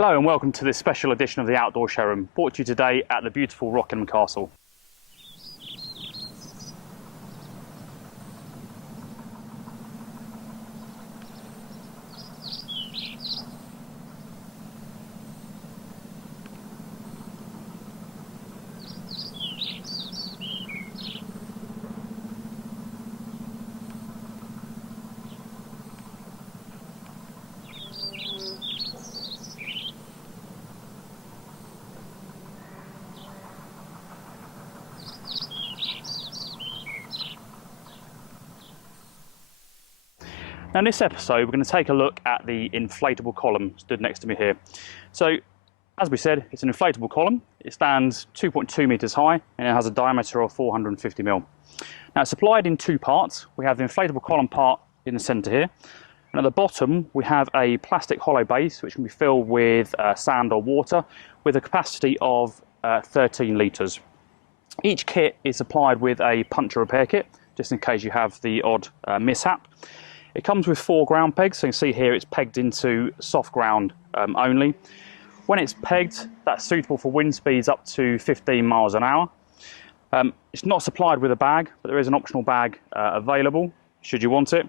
Hello and welcome to this special edition of the Outdoor Showroom, brought to you today at the beautiful Rockingham Castle. Now in this episode we're going to take a look at the inflatable column stood next to me here. So as we said, it's an inflatable column. It stands 2.2 meters high and it has a diameter of 450 mil. Now it's supplied in two parts. We have the inflatable column part in the center here, and at the bottom we have a plastic hollow base which can be filled with sand or water with a capacity of 13 litres. Each kit is supplied with a puncture repair kit just in case you have the odd mishap. It comes with 4 ground pegs, so you can see here it's pegged into soft ground only. When it's pegged, that's suitable for wind speeds up to 15 miles an hour. It's not supplied with a bag, but there is an optional bag available should you want it.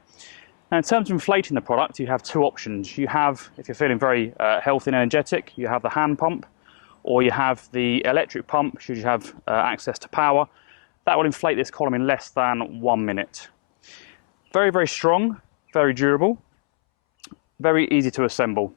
Now in terms of inflating the product, you have 2 options. You have, if you're feeling very healthy and energetic, you have the hand pump, or you have the electric pump should you have access to power. That will inflate this column in less than 1 minute. Very, very strong. Very durable, very easy to assemble.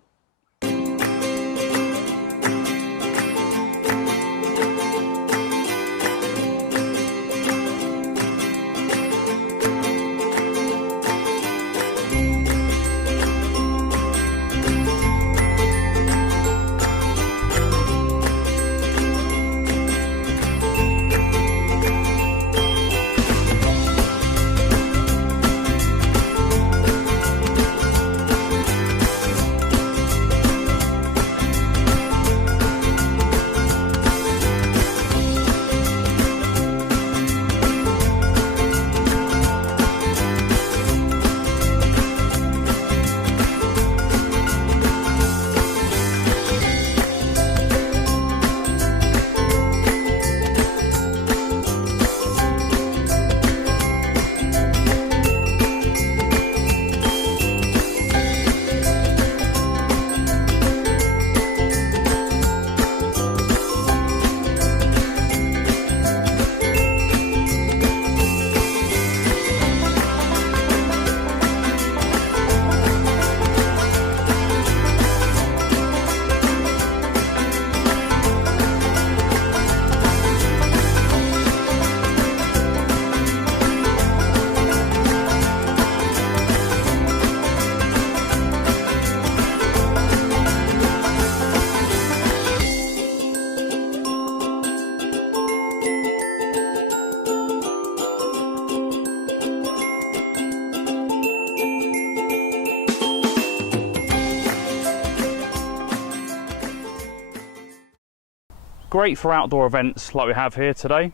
Great for outdoor events like we have here today,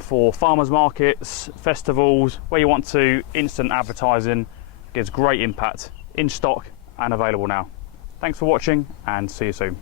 for farmers markets, festivals, where you want to instant advertising. Gives great impact. In stock and available now. Thanks for watching and see you soon.